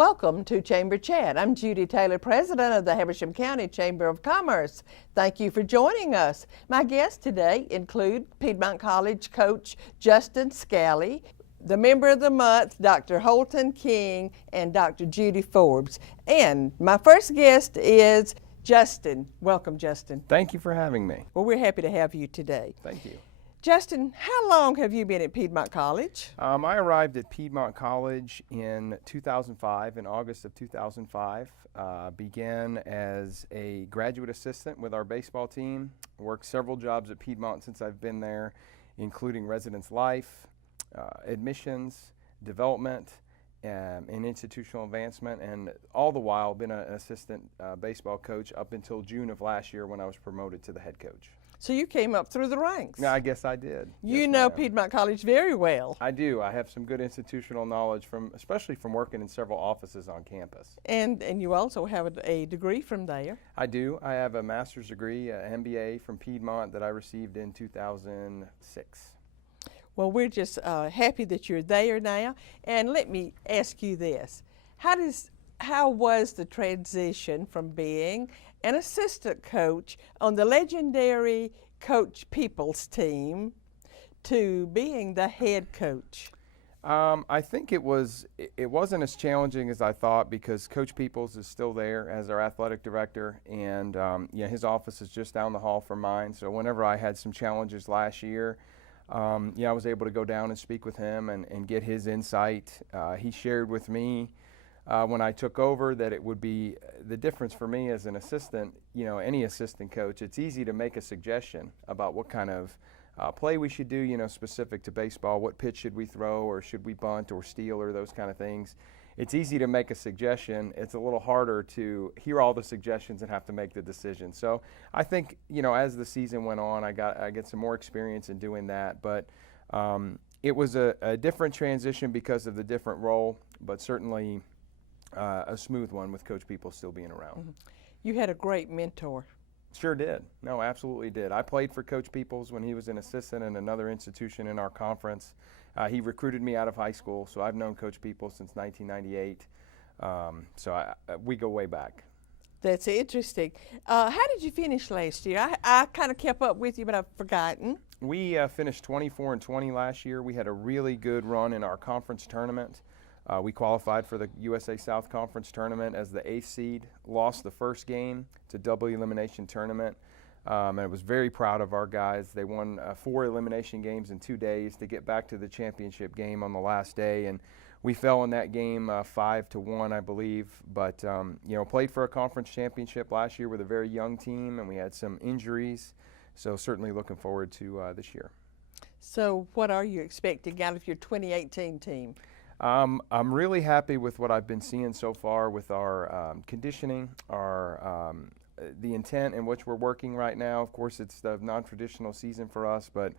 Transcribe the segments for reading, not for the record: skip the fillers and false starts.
Welcome to Chamber Chat. I'm Judy Taylor, President of the Habersham County Chamber of Commerce. Thank you for joining us. My guests today include Piedmont College coach Justin Scally, the Member of the Month, Dr. Holton King, and Dr. Judy Forbes. And my first guest is Justin. Welcome, Justin. Thank you for having me. Well, we're happy to have you today. Thank you. Justin, how long have you been at Piedmont College? I arrived at Piedmont College in 2005, in August of 2005. Began as a graduate assistant with our baseball team. Worked several jobs at Piedmont since I've been there, including residence life, admissions, development, and institutional advancement, and all the while been an assistant baseball coach up until June of last year when I was promoted to the head coach. So you came up through the ranks. Yeah, I guess I did. You Yes, know ma'am. Piedmont College very well. I do. I have some good institutional knowledge especially from working in several offices on campus. And you also have a degree from there. I do. I have a master's degree, an MBA from Piedmont that I received in 2006. Well, we're just happy that you're there now. And let me ask you this. How was the transition from being an assistant coach on the legendary Coach Peoples team to being the head coach? I think it wasn't as challenging as I thought because Coach Peoples is still there as our athletic director, and his office is just down the hall from mine. So whenever I had some challenges last year, I was able to go down and speak with him and get his insight. He shared with me when I took over that it would be the difference for me as an assistant, any assistant coach. It's easy to make a suggestion about what kind of play we should do, specific to baseball. What pitch should we throw, or should we bunt or steal, or those kind of things. It's easy to make a suggestion. It's a little harder to hear all the suggestions and have to make the decision. So I think, as the season went on, I get some more experience in doing that. But it was a different transition because of the different role, but certainly a smooth one with Coach Peoples still being around. Mm-hmm. You had a great mentor. Sure did. No, absolutely did. I played for Coach Peoples when he was an assistant in another institution in our conference. He recruited me out of high school, so I've known Coach Peoples since 1998. We go way back. That's interesting. How did you finish last year? I kind of kept up with you, but I've forgotten. We finished 24-20 last year. We had a really good run in our conference tournament. We qualified for the USA South Conference tournament as the 8th seed, lost the first game. It's a double elimination tournament, and I was very proud of our guys. They won 4 elimination games in 2 days to get back to the championship game on the last day, and we fell in that game 5-1, I believe, but played for a conference championship last year with a very young team, and we had some injuries, so certainly looking forward to this year. So what are you expecting out of your 2018 team? I'm really happy with what I've been seeing so far with our conditioning, the intent in which we're working right now. Of course, it's the non-traditional season for us, but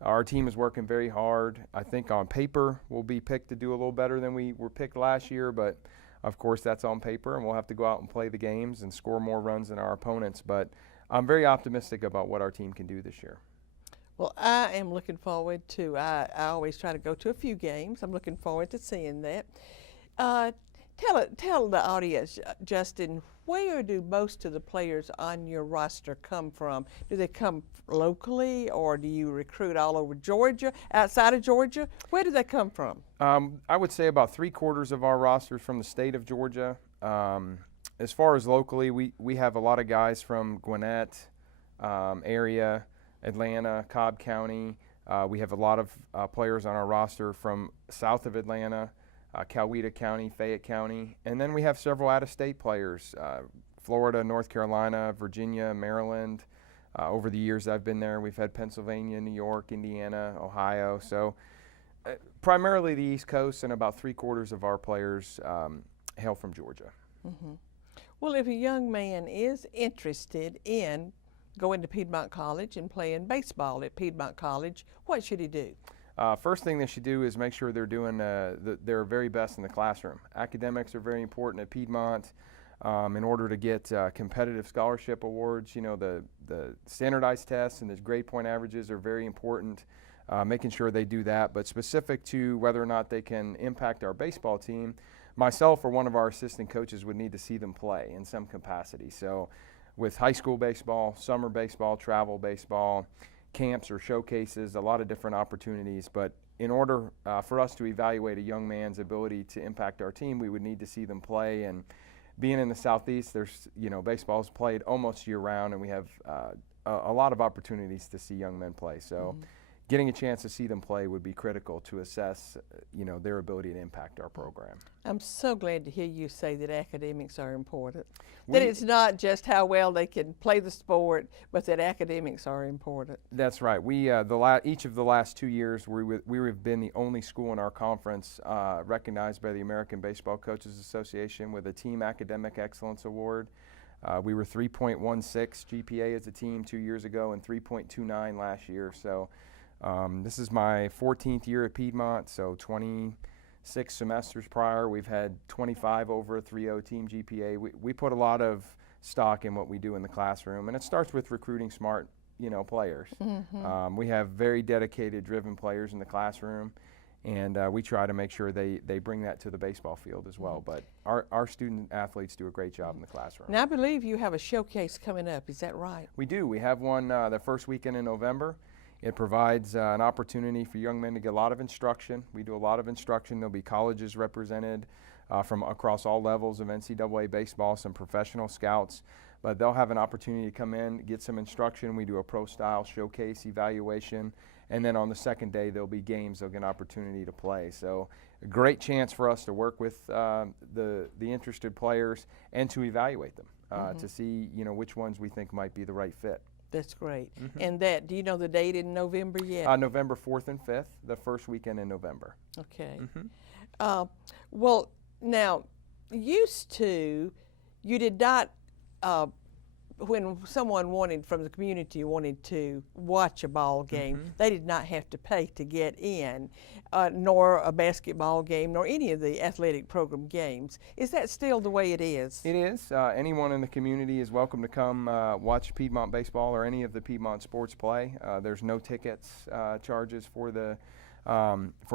our team is working very hard. I think on paper we'll be picked to do a little better than we were picked last year, but of course that's on paper, and we'll have to go out and play the games and score more runs than our opponents. But I'm very optimistic about what our team can do this year. Well, I am looking forward to, I always try to go to a few games. I'm looking forward to seeing that. Tell the audience, Justin, where do most of the players on your roster come from? Do they come locally, or do you recruit all over Georgia, outside of Georgia? Where do they come from? I would say about 3/4 of our roster is from the state of Georgia. As far as locally, we have a lot of guys from Gwinnett area, Atlanta, Cobb County. We have a lot of players on our roster from south of Atlanta, Coweta County, Fayette County, and then we have several out-of-state players, Florida, North Carolina, Virginia, Maryland. Over the years I've been there, we've had Pennsylvania, New York, Indiana, Ohio. So primarily the East Coast, and about 3/4 of our players hail from Georgia. Mm-hmm. Well, if a young man is interested in going to Piedmont College and playing baseball at Piedmont College, what should he do? First thing they should do is make sure they're doing their very best in the classroom. Academics are very important at Piedmont. In order to get competitive scholarship awards, the standardized tests and the grade point averages are very important. Making sure they do that. But specific to whether or not they can impact our baseball team, myself or one of our assistant coaches would need to see them play in some capacity. So with high school baseball, summer baseball, travel baseball, camps or showcases, a lot of different opportunities. But in order for us to evaluate a young man's ability to impact our team, we would need to see them play. And being in the Southeast, there's, baseball is played almost year round, and we have a lot of opportunities to see young men play. So getting a chance to see them play would be critical to assess, their ability to impact our program. I'm so glad to hear you say that academics are important. That it's not just how well they can play the sport, but that academics are important. That's right. We each of the last 2 years, we have been the only school in our conference recognized by the American Baseball Coaches Association with a Team Academic Excellence Award. We were 3.16 GPA as a team 2 years ago and 3.29 last year. So this is my 14th year at Piedmont, so 26 semesters prior. We've had 25 over a 3.0 team GPA. We put a lot of stock in what we do in the classroom, and it starts with recruiting smart, players. We have very dedicated, driven players in the classroom, and we try to make sure they bring that to the baseball field as well. But our student athletes do a great job in the classroom. Now, I believe you have a showcase coming up. Is that right? We do. We have one the first weekend in November. It provides an opportunity for young men to get a lot of instruction. We do a lot of instruction. There'll be colleges represented from across all levels of NCAA baseball, some professional scouts, but they'll have an opportunity to come in, get some instruction. We do a pro-style showcase evaluation, and then on the second day there'll be games. They'll get an opportunity to play. So a great chance for us to work with the interested players and to evaluate them to see which ones we think might be the right fit. That's great. And do you know the date in November yet? November 4th and 5th, the first weekend in November. Okay. Well, now, you did not, when someone from the community wanted to watch a ball game, they did not have to pay to get in, nor a basketball game, nor any of the athletic program games. Is that still the way it is? It is. Anyone in the community is welcome to come watch Piedmont baseball or any of the Piedmont sports play. There's no tickets charges for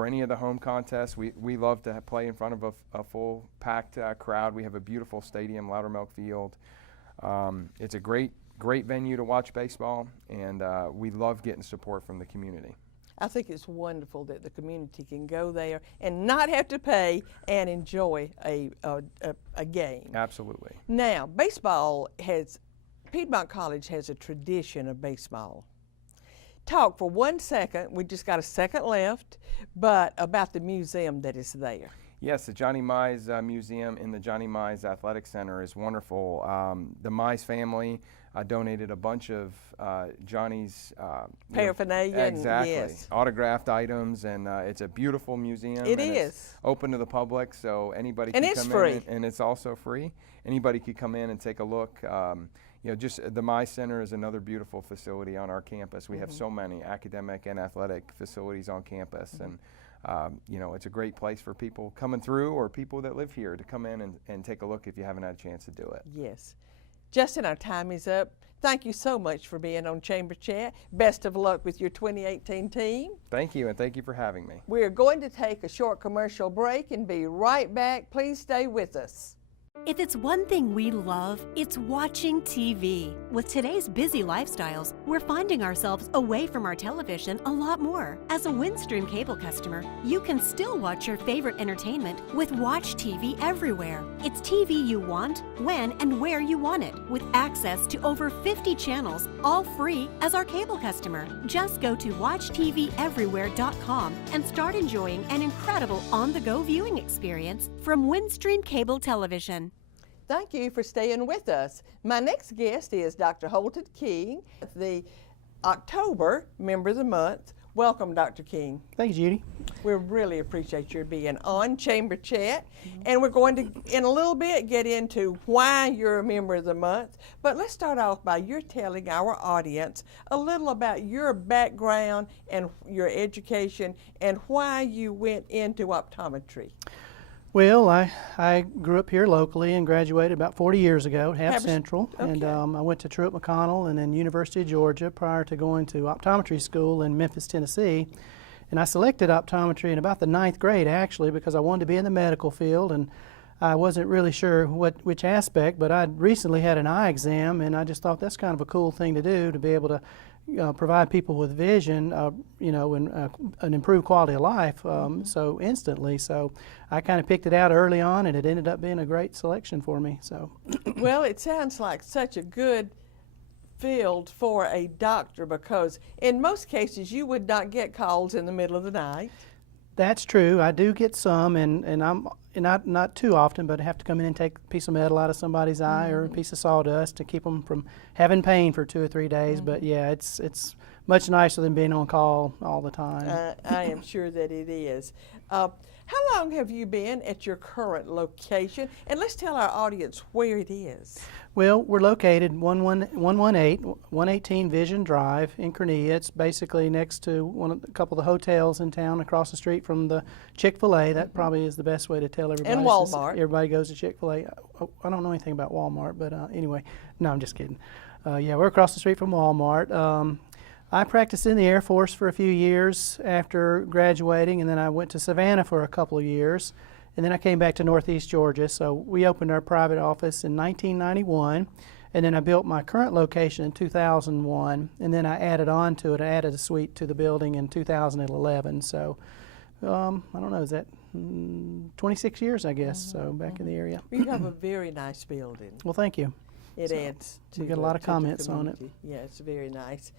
any of the home contests. We love to play in front of a full packed crowd. We have a beautiful stadium, Loudermilk Field. It's a great venue to watch baseball, and we love getting support from the community. I think it's wonderful that the community can go there and not have to pay and enjoy a game. Absolutely. Now, Piedmont College has a tradition of baseball. Talk for 1 second, we just got a second left, but about the museum that is there. Yes, the Johnny Mize Museum in the Johnny Mize Athletic Center is wonderful. The Mize family donated a bunch of Johnny's paraphernalia, exactly, yes, autographed items, and it's a beautiful museum. It is it's open to the public, so anybody and can it's come free. in, and it's also free. Anybody could come in and take a look. Just the Mize Center is another beautiful facility on our campus. We have so many academic and athletic facilities on campus, and it's a great place for people coming through or people that live here to come in and take a look if you haven't had a chance to do it. Yes. Justin, our time is up. Thank you so much for being on Chamber Chat. Best of luck with your 2018 team. Thank you, and thank you for having me. We're going to take a short commercial break and be right back. Please stay with us. If it's one thing we love, it's watching TV. With today's busy lifestyles, we're finding ourselves away from our television a lot more. As a Windstream cable customer, you can still watch your favorite entertainment with Watch TV everywhere. It's TV you want, when and where you want it, with access to over 50 channels, all free as our cable customer. Just go to WatchTVEverywhere.com and start enjoying an incredible on-the-go viewing experience from Windstream Cable Television. Thank you for staying with us. My next guest is Dr. Holton King, the October Member of the Month. Welcome, Dr. King. Thank you, Judy. We really appreciate your being on Chamber Chat. And we're going to, in a little bit, get into why you're a Member of the Month. But let's start off by you telling our audience a little about your background and your education and why you went into optometry. Well, I grew up here locally and graduated about 40 years ago at Hab Central. Okay. And I went to Truett McConnell and then University of Georgia prior to going to optometry school in Memphis, Tennessee. And I selected optometry in about the 9th grade, actually, because I wanted to be in the medical field. And I wasn't really sure which aspect, but I'd recently had an eye exam, and I just thought that's kind of a cool thing to do, to be able to provide people with vision, and an improved quality of life so instantly. So I kind of picked it out early on, and it ended up being a great selection for me. So, Well, it sounds like such a good field for a doctor, because in most cases you would not get calls in the middle of the night. that's true. I do get some, and I'm not too often, but I have to come in and take a piece of metal out of somebody's eye or a piece of sawdust to keep them from having pain for 2 or 3 days. But yeah, it's much nicer than being on call all the time. I am sure that it is. How long have you been at your current location? And let's tell our audience where it is. Well, we're located 118 Vision Drive in Cornea. It's basically next to a couple of the hotels in town, across the street from the Chick-fil-A. That probably is the best way to tell everybody. And since Walmart. Everybody goes to Chick-fil-A. I don't know anything about Walmart, but anyway, no, I'm just kidding. Yeah, we're across the street from Walmart. I practiced in the Air Force for a few years after graduating, and then I went to Savannah for a couple of years, and then I came back to Northeast Georgia. So we opened our private office in 1991, and then I built my current location in 2001, and then I added on to it. I added a suite to the building in 2011. So I don't know, is that 26 years, I guess, so back in the area. You have a very nice building. Well, thank you. It So, adds to we got a the- lot of to the comments on it. community. Yeah, it's very nice.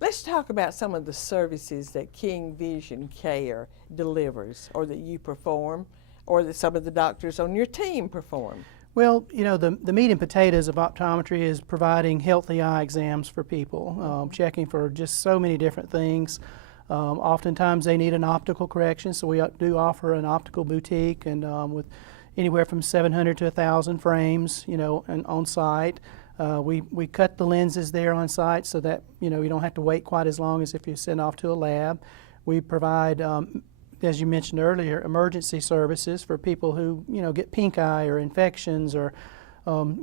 Let's talk about some of the services that King Vision Care delivers, or that you perform, or that some of the doctors on your team perform. Well, the meat and potatoes of optometry is providing healthy eye exams for people, checking for just so many different things. Oftentimes they need an optical correction, so we do offer an optical boutique, and with anywhere from 700 to 1,000 frames, and on site. We cut the lenses there on site so that you don't have to wait quite as long as if you send off to a lab. We provide, as you mentioned earlier, emergency services for people who get pink eye or infections, or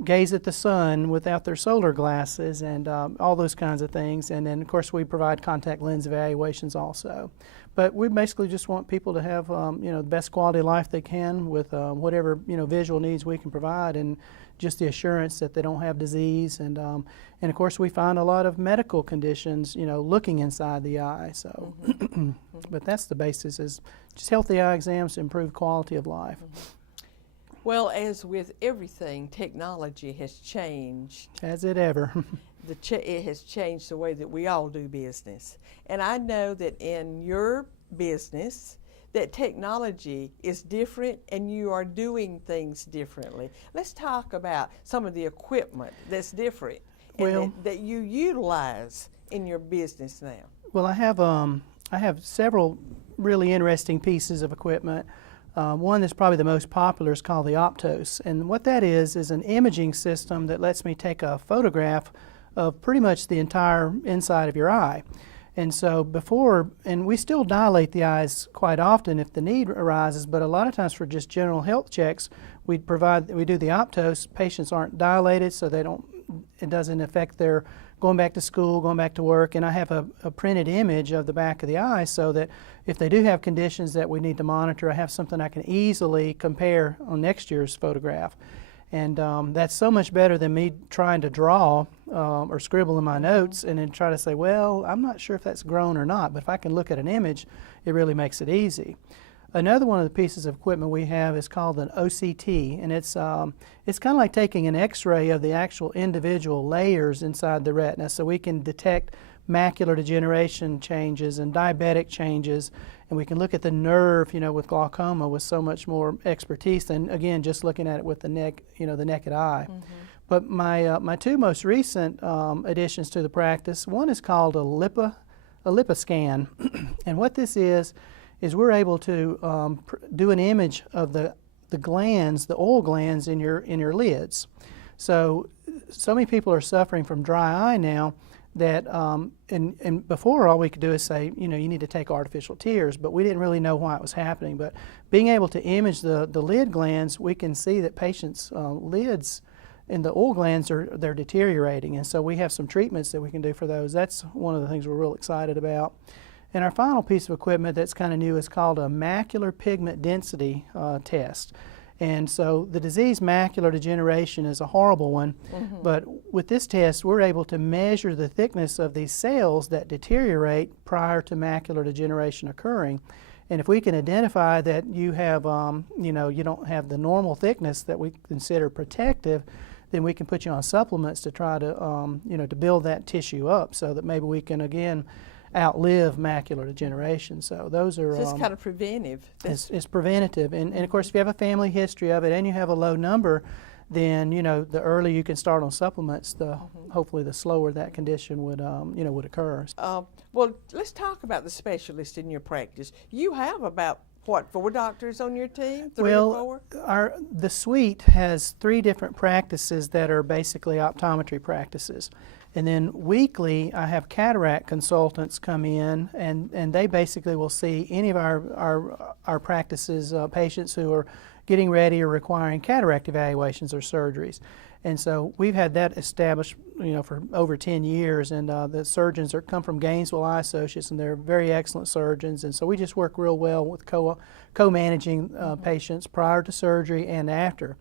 gaze at the sun without their solar glasses, and all those kinds of things. And then of course we provide contact lens evaluations also. But we basically just want people to have the best quality of life they can with whatever visual needs we can provide, and just the assurance that they don't have disease. And of course we find a lot of medical conditions looking inside the eye. So, but that's the basis, is just healthy eye exams to improve quality of life. Well, as with everything, technology has changed. Has it ever? It has changed the way that we all do business. And I know that in your business, that technology is different and you are doing things differently. Let's talk about some of the equipment that's different and Well, that you utilize in your business now. Well, I have several really interesting pieces of equipment. One that's probably the most popular is called the Optos, and what that is an imaging system that lets me take a photograph of pretty much the entire inside of your eye. And so and we still dilate the eyes quite often if the need arises, but a lot of times for just general health checks, we do the Optos. Patients aren't dilated, so it doesn't affect their going back to school, going back to work. And I have a printed image of the back of the eye, so that if they do have conditions that we need to monitor, I have something I can easily compare on next year's photograph. And that's so much better than me trying to draw or scribble in my notes and then try to say, well, I'm not sure if that's grown or not, but if I can look at an image, it really makes it easy. Another one of the pieces of equipment we have is called an OCT, and it's kind of like taking an x-ray of the actual individual layers inside the retina, so we can detect macular degeneration changes and diabetic changes, and we can look at the nerve, with glaucoma with so much more expertise than, again, just looking at it with the naked eye. But my two most recent additions to the practice, one is called a LipiScan, and what this is we're able to do an image of the glands, the oil glands in your lids. So many people are suffering from dry eye now that, and before all we could do is say, you need to take artificial tears, but we didn't really know why it was happening. But being able to image the lid glands, we can see that patients' lids and the oil glands they're deteriorating, and so we have some treatments that we can do for those. That's one of the things we're real excited about. And our final piece of equipment that's kind of new is called a macular pigment density test. And so the disease macular degeneration is a horrible one, but with this test we're able to measure the thickness of these cells that deteriorate prior to macular degeneration occurring. And if we can identify that you have, you don't have the normal thickness that we consider protective, then we can put you on supplements to try to, to build that tissue up so that maybe we can again outlive macular degeneration. So those are So it's kind of preventive. it's preventative, and of course if you have a family history of it and you have a low number, then the earlier you can start on supplements, the hopefully the slower that condition would would occur. Well, let's talk about the specialists in your practice. You have about, what, 4 doctors on your team? 3 or 4? The suite has 3 different practices that are basically optometry practices. And then weekly, I have cataract consultants come in, and they basically will see any of our practices patients who are getting ready or requiring cataract evaluations or surgeries. And so we've had that established, for over 10 years, and the surgeons come from Gainesville Eye Associates, and they're very excellent surgeons, and so we just work real well with co-managing patients prior to surgery and after.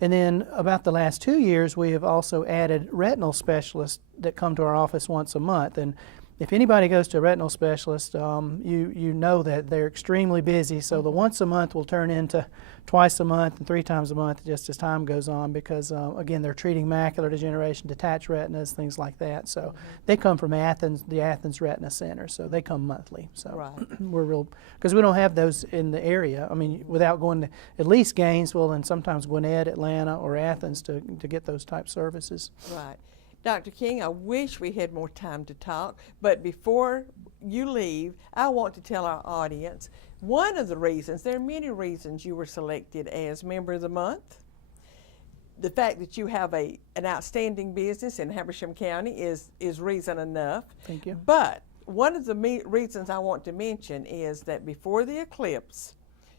And then about the last 2 years, we have also added retinal specialists that come to our office once a month. And if anybody goes to a retinal specialist, you know that they're extremely busy, so the once a month will turn into twice a month and 3 times a month just as time goes on, because again, they're treating macular degeneration, detached retinas, things like that. So they come from Athens, the Athens Retina Center, so they come monthly. So we're real, because we don't have those in the area. I mean, without going to at least Gainesville and sometimes Gwinnett, Atlanta, or Athens to get those type services. Right. Dr. King, I wish we had more time to talk, but before you leave, I want to tell our audience one of the reasons, there are many reasons you were selected as Member of the Month. The fact that you have an outstanding business in Habersham County is reason enough. Thank you. But one of the reasons I want to mention is that before the eclipse,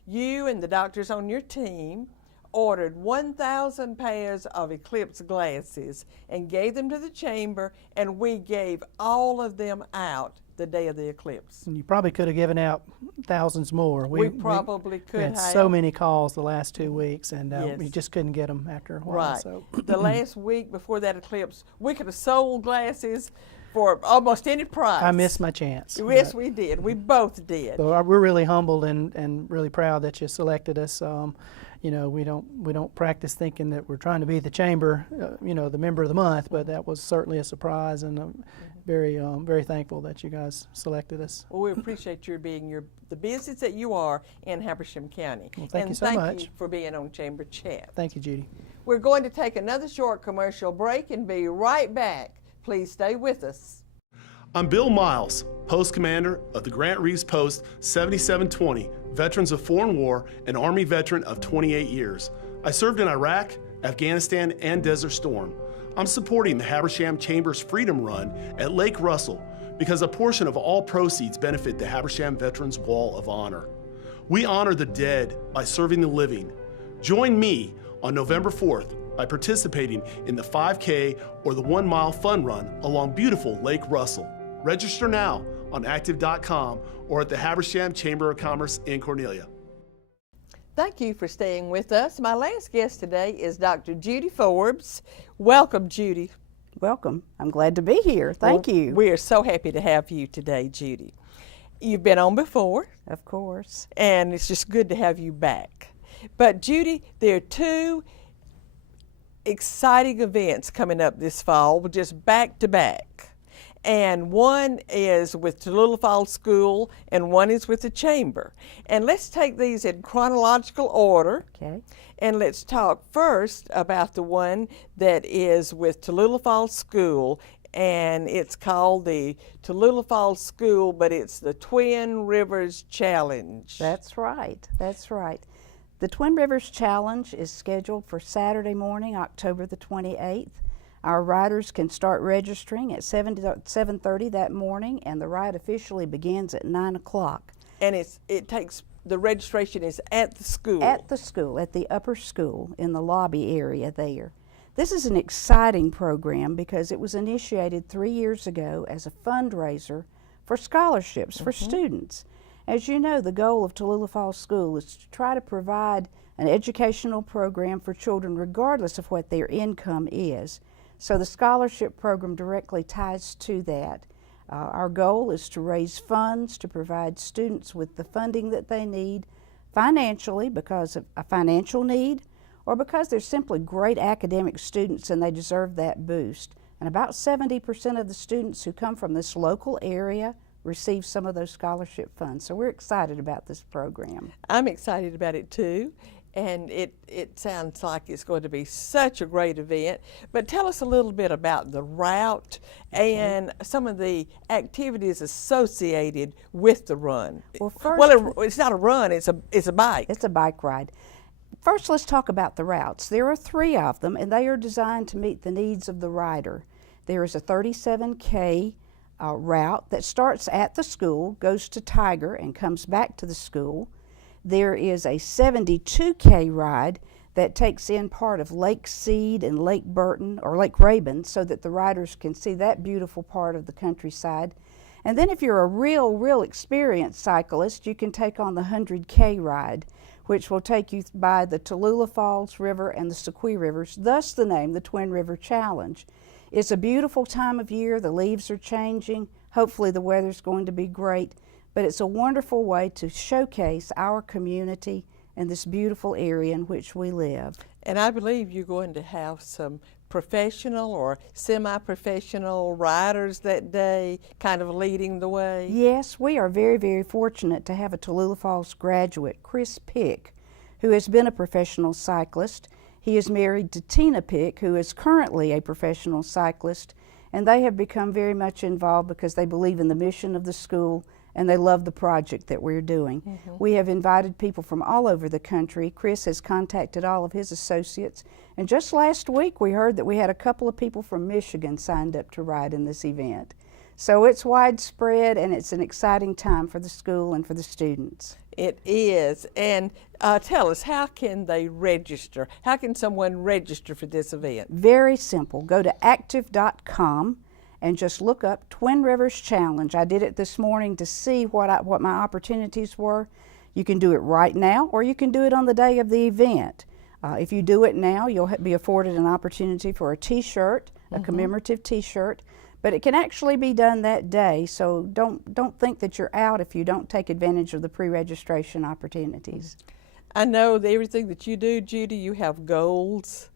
you and the doctors on your team ordered 1,000 pairs of Eclipse glasses and gave them to the chamber, and we gave all of them out the day of the eclipse. And you probably could have given out thousands more. We probably could had have. so many calls the last 2 weeks, and Yes. we just couldn't get them after a while. Right. So. The last week before that eclipse, we could have sold glasses for almost any price. I missed my chance. Yes, but- we did. We both did. So we're really humbled and really proud that you selected us. We don't practice thinking that we're trying to be the chamber, the member of the month, but that was certainly a surprise, and I'm very thankful that you guys selected us. Well, we appreciate your being the business that you are in Habersham County. Well, thank and you so thank much. you for being on Chamber Chat. Thank you, Judy. We're going to take another short commercial break and be right back. Please stay with us. I'm Bill Miles, Post Commander of the Grant Reeves Post 7720, Veterans of Foreign War, and Army veteran of 28 years. I served in Iraq, Afghanistan, and Desert Storm. I'm supporting the Habersham Chamber's Freedom Run at Lake Russell because a portion of all proceeds benefit the Habersham Veterans Wall of Honor. We honor the dead by serving the living. Join me on November 4th by participating in the 5K or the 1 mile fun run along beautiful Lake Russell. Register now on active.com or at the Habersham Chamber of Commerce in Cornelia. Thank you for staying with us. My last guest today is Dr. Judy Forbes. Welcome, Judy. Welcome. I'm glad to be here. Thank you. We are so happy to have you today, Judy. You've been on before, Of course. and it's just good to have you back. But Judy, there are 2 exciting events coming up this fall, just back to back. And one is with Tallulah Falls School, and one is with the Chamber. And let's take these in chronological order. Okay. And let's talk first about the one that is with Tallulah Falls School, and it's called the Tallulah Falls School, but it's the Twin Rivers Challenge. That's right. That's right. The Twin Rivers Challenge is scheduled for Saturday morning, October the 28th. Our riders can start registering at 7:30 that morning, and the ride officially begins at 9 o'clock. And the registration is at the school. At the school, at the upper school in the lobby area there. This is an exciting program because it was initiated 3 years ago as a fundraiser for scholarships for students. As you know, the goal of Tallulah Falls School is to try to provide an educational program for children regardless of what their income is. So the scholarship program directly ties to that. Our goal is to raise funds to provide students with the funding that they need financially because of a financial need or because they're simply great academic students and they deserve that boost. And about 70% of the students who come from this local area receive some of those scholarship funds. So we're excited about this program. I'm excited about it too, and it sounds like it's going to be such a great event. But tell us a little bit about the route and some of the activities associated with the run. Well, first, it's not a run, it's a bike. it's a bike ride. First, let's talk about the routes. There are 3 of them, and they are designed to meet the needs of the rider. There is a 37K route that starts at the school, goes to Tiger, and comes back to the school. There is a 72K ride that takes in part of Lake Seed and Lake Burton, or Lake Rabun, so that the riders can see that beautiful part of the countryside. And then if you're a real experienced cyclist, you can take on the 100K ride, which will take you by the Tallulah Falls River and the Sequoia Rivers, thus the name, the Twin River Challenge. It's a beautiful time of year. The leaves are changing. Hopefully the weather's going to be great, but it's a wonderful way to showcase our community and this beautiful area in which we live. And I believe you're going to have some professional or semi-professional riders that day kind of leading the way. Yes, we are very fortunate to have a Tallulah Falls graduate, Chris Pick, who has been a professional cyclist. He is married to Tina Pick, who is currently a professional cyclist, and they have become very much involved because they believe in the mission of the school and they love the project that we're doing. We have invited people from all over the country. Chris has contacted all of his associates, and just last week we heard that we had a couple of people from Michigan signed up to ride in this event. So it's widespread and it's an exciting time for the school and for the students. It is. And tell us, how can they register? How can someone register for this event? Very simple. Go to active.com and just look up Twin Rivers Challenge. I did it this morning to see what my opportunities were. You can do it right now, or you can do it on the day of the event. If you do it now, you'll be afforded an opportunity for a t-shirt, a commemorative t-shirt, but it can actually be done that day, so don't think that you're out if you don't take advantage of the pre-registration opportunities. I know that everything that you do, Judy, you have goals.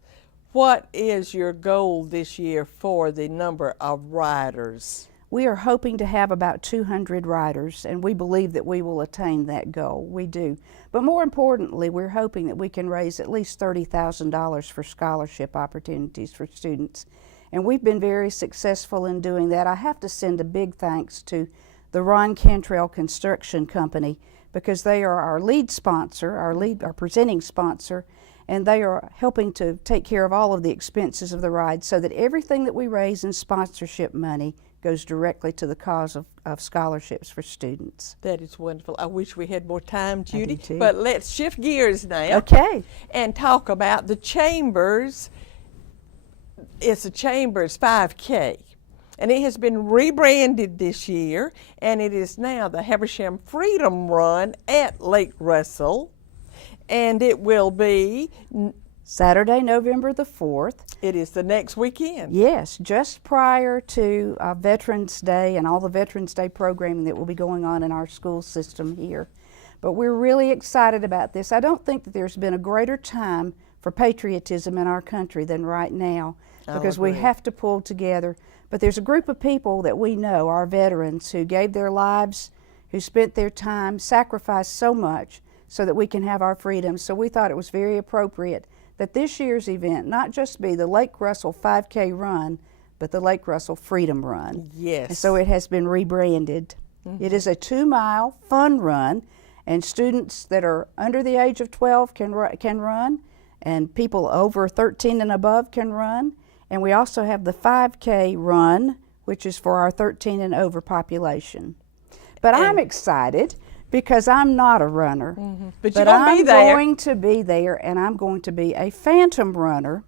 What is your goal this year for the number of riders? We are hoping to have about 200 riders, and we believe that we will attain that goal. We do. But more importantly, we're hoping that we can raise at least $30,000 for scholarship opportunities for students. And we've been very successful in doing that. I have to send a big thanks to the Ron Cantrell Construction Company, because they are our lead sponsor, our presenting sponsor, and they are helping to take care of all of the expenses of the ride so that everything that we raise in sponsorship money goes directly to the cause of scholarships for students. That is wonderful. I wish we had more time, Judy, too. but let's shift gears now. Okay. And talk about the Chambers. It's a Chambers 5K, and it has been rebranded this year, and it is now the Habersham Freedom Run at Lake Russell, and it will be Saturday, November the 4th. It is the next weekend. Yes, just prior to Veterans Day and all the Veterans Day programming that will be going on in our school system here. But we're really excited about this. I don't think that there's been a greater time for patriotism in our country than right now, because we have to pull together. But there's a group of people that we know, our veterans, who gave their lives, who spent their time, sacrificed so much so that we can have our freedom. So we thought it was very appropriate that this year's event not just be the Lake Russell 5K run, but the Lake Russell Freedom Run. Yes. And so it has been rebranded. It is a 2-mile fun run, and students that are under the age of 12 can run, and people over 13 and above can run. And we also have the 5K run, which is for our 13 and over population. But I'm excited because I'm not a runner. But you're going to be there. I'm going to be there, and I'm going to be a phantom runner.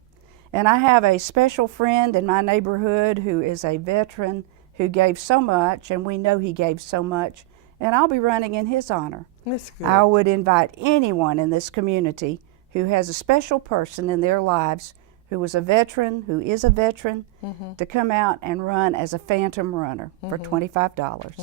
And I have a special friend in my neighborhood who is a veteran who gave so much, and we know he gave so much, and I'll be running in his honor. That's good. I would invite anyone in this community who has a special person in their lives who was a veteran, who is a veteran, to come out and run as a phantom runner for $25.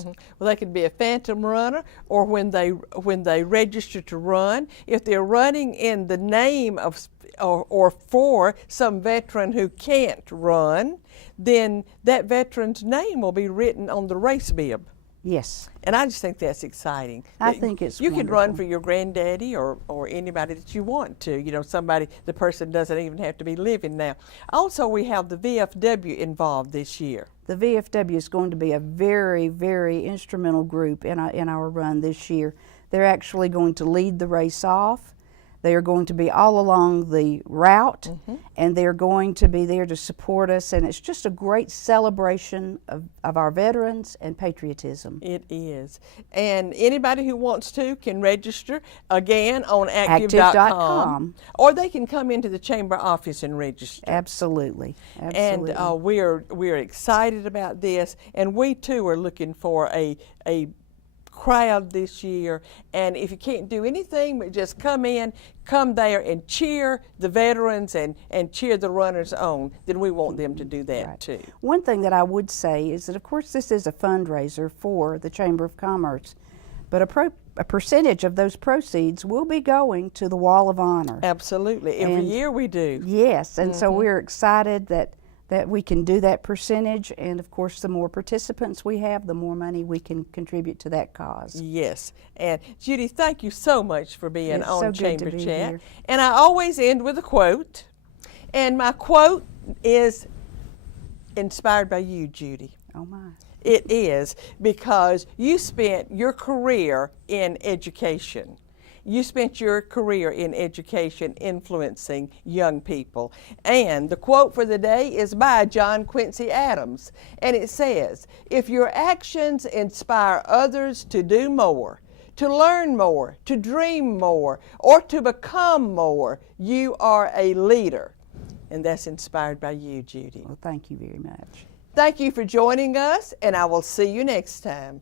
Well, they could be a phantom runner, or when they register to run, if they're running in the name of or for some veteran who can't run, then that veteran's name will be written on the race bib. Yes. And I just think that's exciting. I think it's You could run wonderful. for your granddaddy or anybody that you want to. You know, the person doesn't even have to be living now. Also, we have the VFW involved this year. The VFW is going to be a very, very instrumental group in our run this year. They're actually going to lead the race off. They are going to be all along the route, and they're going to be there to support us, and it's just a great celebration of our veterans and patriotism. It is. And anybody who wants to can register, again, on active.com. Active.com. Or they can come into the chamber office and register. Absolutely. And we're excited about this, and we too are looking for a crowd this year. And if you can't do anything but just come there and cheer the veterans and cheer the runners on, then we want them to do that Right. too. One thing that I would say is that, of course, this is a fundraiser for the Chamber of Commerce, but a percentage of those proceeds will be going to the Wall of Honor. Absolutely. Every And- year we do. Yes, and so we're excited that we can do that percentage, and of course the more participants we have, the more money we can contribute to that cause. Yes. And Judy, thank you so much for being It's on so good to Chamber be Chat. here. And I always end with a quote. And my quote is inspired by you, Judy. Oh my. It is, because you spent your career in education. You spent your career in education influencing young people. And the quote for the day is by John Quincy Adams. And it says, "If your actions inspire others to do more, to learn more, to dream more, or to become more, you are a leader." And that's inspired by you, Judy. Well, thank you very much. Thank you for joining us, and I will see you next time.